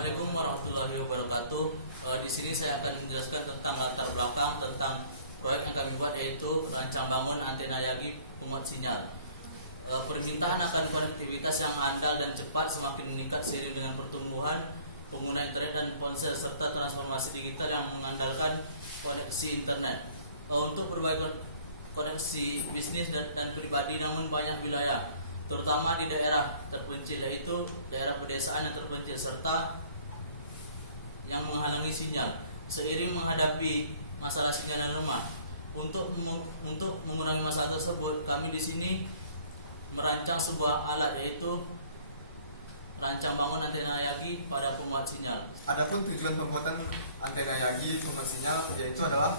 Assalamualaikum warahmatullahi wabarakatuh. Di sini saya akan menjelaskan tentang latar belakang tentang proyek yang kami buat, yaitu rancang bangun antena Yagi pemuat sinyal. Permintaan akan konektivitas yang andal dan cepat semakin meningkat seiring dengan pertumbuhan pengguna internet dan ponsel serta transformasi digital yang mengandalkan koneksi internet. Untuk berbagai koneksi bisnis dan pribadi, namun banyak wilayah, terutama di daerah terpencil, yaitu daerah pedesaan yang terpencil serta yang menghalangi sinyal. Seiring menghadapi masalah sinyal yang lemah, untuk mengurangi masalah tersebut, kami di sini merancang sebuah alat, yaitu rancang bangun antena Yagi pada pemuat sinyal. Adapun tujuan pembuatan antena Yagi pemuat sinyal yaitu adalah: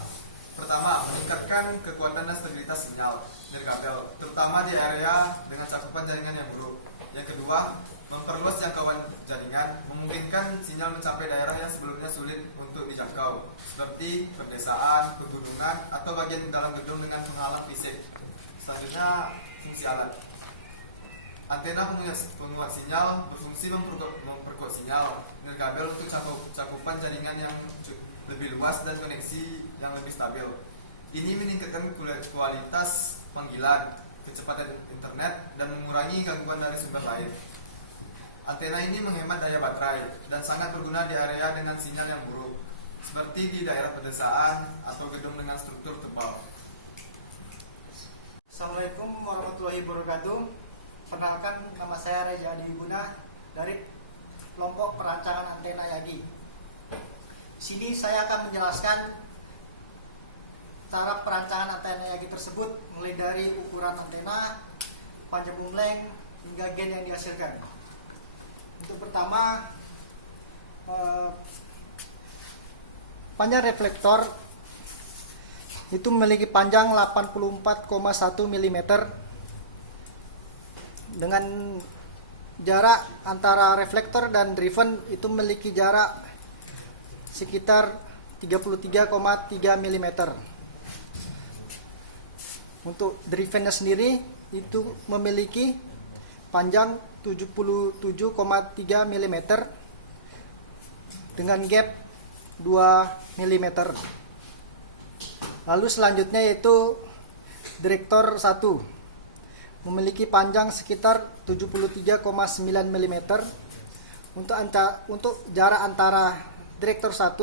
pertama, meningkatkan kekuatan dan stabilitas sinyal nirkabel, terutama di area dengan cakupan jaringan yang buruk. Yang kedua, memperluas jangkauan jaringan, memungkinkan sinyal mencapai daerah yang sebelumnya sulit untuk dijangkau, seperti pedesaan, pegunungan, atau bagian dalam gedung dengan penghalang fisik. Selanjutnya, fungsi alat. Antena penguat sinyal berfungsi memperkuat sinyal nirkabel untuk cakupan jaringan yang lebih luas dan koneksi yang lebih stabil. Ini meningkatkan kualitas panggilan, kecepatan internet, dan mengurangi gangguan dari sumber lain. Antena ini menghemat daya baterai dan sangat berguna di area dengan sinyal yang buruk, seperti di daerah pedesaan atau gedung dengan struktur tebal. Assalamualaikum warahmatullahi wabarakatuh. Perkenalkan, nama saya Reza Adi Wiguna dari kelompok perancangan antena Yagi. Di sini saya akan menjelaskan cara perancangan antena Yagi tersebut, mulai dari ukuran antena, panjang bumleng, hingga gen yang dihasilkan. Untuk pertama, panjang reflektor itu memiliki panjang 84,1 mm dengan jarak antara reflektor dan driven itu memiliki jarak sekitar 33,3 mm. Untuk drivennya sendiri itu memiliki panjang 77,3 mm dengan gap 2 mm. Lalu selanjutnya yaitu direktor 1 memiliki panjang sekitar 73,9 mm. Untuk jarak antara direktor 1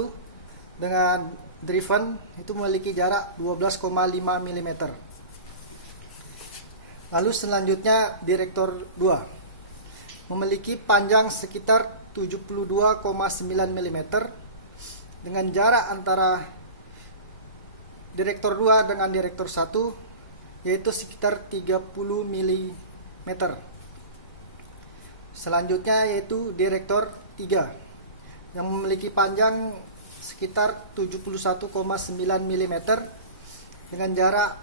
dengan driven itu memiliki jarak 12,5 mm. Lalu selanjutnya direktor 2 memiliki panjang sekitar 72,9 mm dengan jarak antara direktor 2 dengan direktor 1 yaitu sekitar 30 mm. Selanjutnya yaitu direktor 3 yang memiliki panjang sekitar 71,9 mm dengan jarak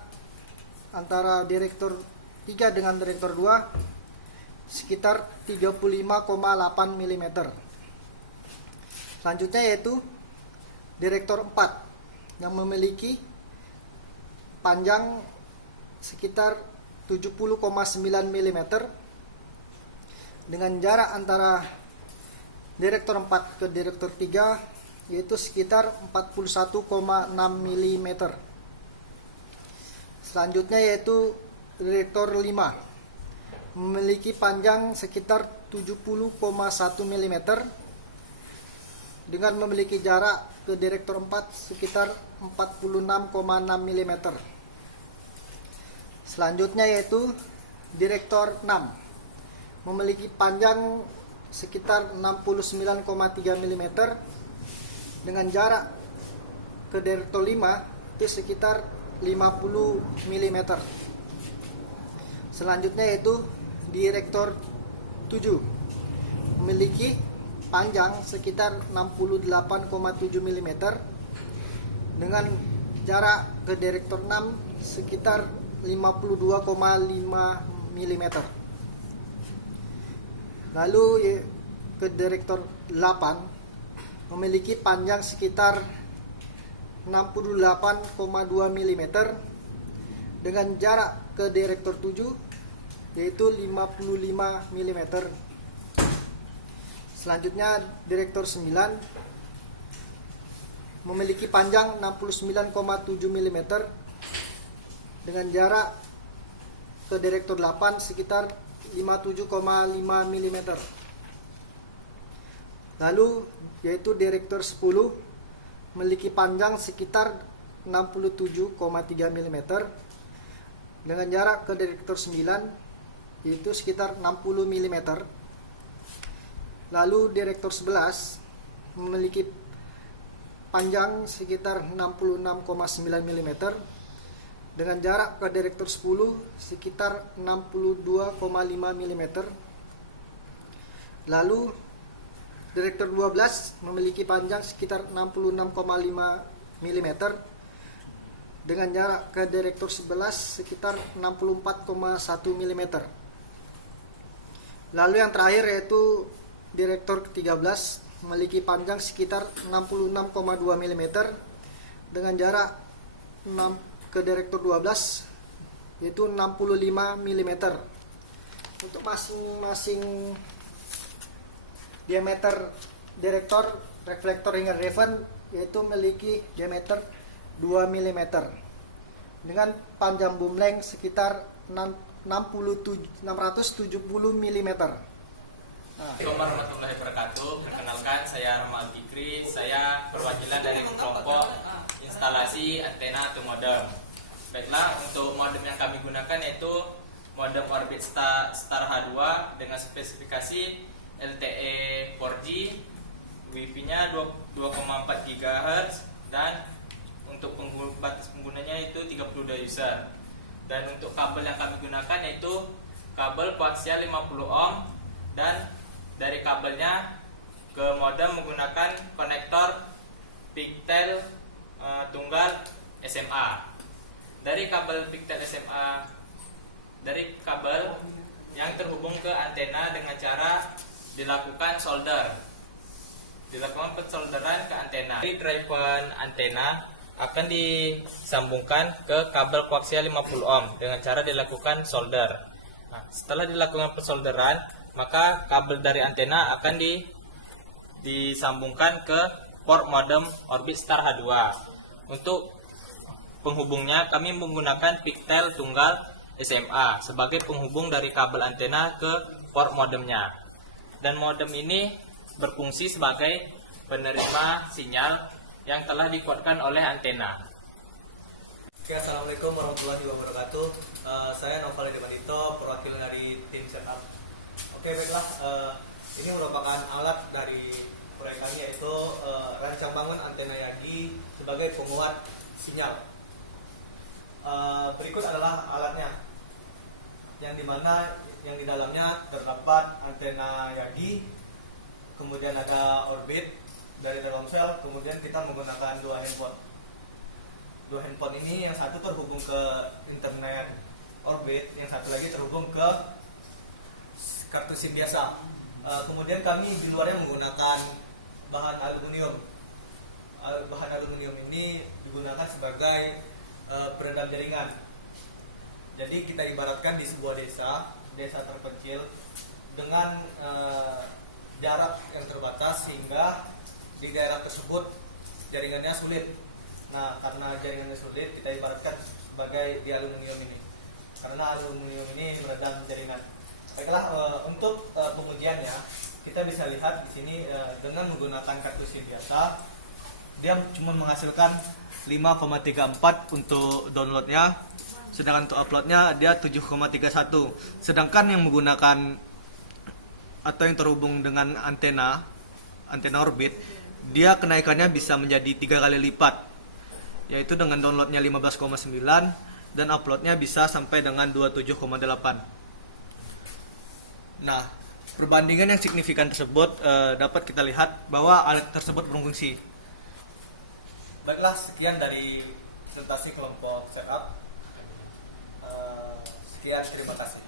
antara direktor 3 dengan direktor 2 sekitar 35,8 mm. Selanjutnya yaitu direktor 4 yang memiliki panjang sekitar 70,9 mm dengan jarak antara direktor 4 ke direktor 3 yaitu sekitar 41,6 mm. Selanjutnya yaitu direktor 5 memiliki panjang sekitar 70,1 mm dengan memiliki jarak ke direktor 4 sekitar 46,6 mm. Selanjutnya yaitu direktor 6 memiliki panjang sekitar 69,3 mm dengan jarak ke direktor 5 itu sekitar 50 mm. Selanjutnya yaitu direktor 7 memiliki panjang sekitar 68,7 mm dengan jarak ke direktor 6 sekitar 52,5 mm. Lalu ke direktor 8 memiliki panjang sekitar 68,2 mm dengan jarak ke direktor 7 yaitu 55 mm. Selanjutnya Direktor 9 memiliki panjang 69,7 mm dengan jarak ke Direktor 8 sekitar 57,5 mm. Lalu yaitu Direktor 10 memiliki panjang sekitar 67,3 mm dengan jarak ke Direktor 9 yaitu sekitar 60 mm. Lalu Direktor 11 memiliki panjang sekitar 66,9 mm dengan jarak ke Direktor 10 sekitar 62,5 mm. Lalu Direktor 12 memiliki panjang sekitar 66,5 mm dengan jarak ke Direktor 11 sekitar 64,1 mm. Lalu yang terakhir yaitu Direktor ke-13 memiliki panjang sekitar 66,2 mm dengan jarak ke Direktor 12 yaitu 65 mm. Untuk masing-masing diameter Direktor, reflektor hingga reven yaitu memiliki diameter 2 mm dengan panjang boom length sekitar 670 mm. Assalamualaikum warahmatullahi wabarakatuh. Perkenalkan, saya Rahma Fikri. Saya perwakilan dari kelompok instalasi antena atau modem. Baiklah, untuk modem yang kami gunakan yaitu modem Orbit Star H2 dengan spesifikasi LTE 4G, Wi-Fi-nya 2,4 GHz dan untuk batas penggunanya itu 32 user. Dan untuk kabel yang kami gunakan yaitu kabel koaksial 50 ohm dan dari kabelnya ke modem menggunakan konektor pigtail tunggal SMA. Dari kabel pigtail SMA, dari kabel yang terhubung ke antena dengan cara dilakukan solder. Dilakukan pensolderan ke antena. Dari driver antena akan disambungkan ke kabel koaksial 50 ohm dengan cara dilakukan solder. Nah, setelah dilakukan pensolderan, maka kabel dari antena akan disambungkan ke port modem Orbit Star H2. Untuk penghubungnya kami menggunakan pigtail tunggal SMA sebagai penghubung dari kabel antena ke port modemnya. Dan modem ini berfungsi sebagai penerima sinyal yang telah dikuatkan oleh antena. Oke, assalamualaikum warahmatullahi wabarakatuh. Saya Noval Demanito, perwakilan dari tim setup. Oke, baiklah, ini merupakan alat dari proyek kami yaitu rancang bangun antena Yagi sebagai penguat sinyal. Berikut adalah alatnya, yang dimana yang di dalamnya terdapat antena Yagi, kemudian ada orbit dari Telkomsel, kemudian kita menggunakan dua handphone. Dua handphone ini yang satu terhubung ke internet orbit, yang satu lagi terhubung ke kartu SIM biasa. Kemudian kami di luarnya menggunakan bahan aluminium. Bahan aluminium ini digunakan sebagai peredam jaringan. Jadi kita ibaratkan di sebuah desa terpencil dengan jarak yang terbatas sehingga di daerah tersebut jaringannya sulit. Nah, karena jaringannya sulit, kita ibaratkan sebagai di aluminium ini. Karena aluminium ini meredam jaringan. Baiklah, untuk pengujiannya kita bisa lihat di sini dengan menggunakan kartu SIM biasa, dia cuma menghasilkan 5,34 untuk downloadnya, sedangkan untuk uploadnya dia 7,31. Sedangkan yang menggunakan atau yang terhubung dengan antena orbit, dia kenaikannya bisa menjadi 3 kali lipat, yaitu dengan downloadnya 15,9 dan uploadnya bisa sampai dengan 27,8. Nah, perbandingan yang signifikan tersebut dapat kita lihat bahwa alat tersebut berfungsi. Baiklah, sekian dari presentasi kelompok setup. Sekian, terima kasih.